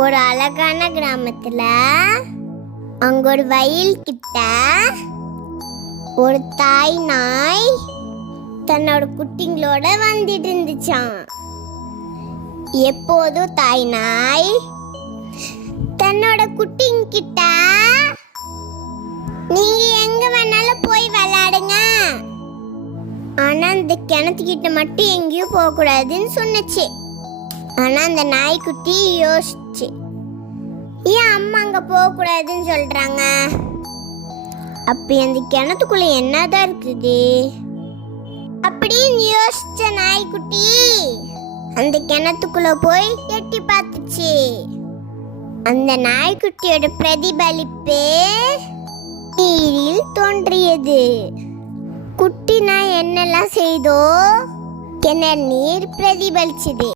ஒரு அழகான கிராமத்துல அங்க ஒரு வயல் கிட்ட ஒரு தாய் நாய் தன்னோட குட்டிங்களோட வந்துட்டு இருந்துச்சான். எப்போதும் தாய் நாய் தன்னோட குட்டிங்க கிட்ட நீங்க எங்க வேணாலும் போய் விளையாடுங்க, ஆனா அந்த கிணத்துக்கிட்ட மட்டும் எங்கேயும் போக கூடாதுன்னு சொன்னுச்சு. ஆனா அந்த நாய்க்குட்டி யோசிச்சு, ஏன் அம்மா அங்க போக கூடாதுன்னு சொல்றாங்க? அப்படி அந்த கிணத்துக்குள்ள என்னதான் இருக்குது அப்படின்னு யோசிச்ச நாய்க்குட்டி அந்த கிணத்துக்குள்ள போய் எட்டி பார்த்துச்சு. அந்த நாய்க்குட்டியோட பிரதிபலிப்பு நீரில் தோன்றியது. குட்டி நாய் என்னெல்லாம் செய்தோ கிணறு நீர் பிரதிபலிச்சது.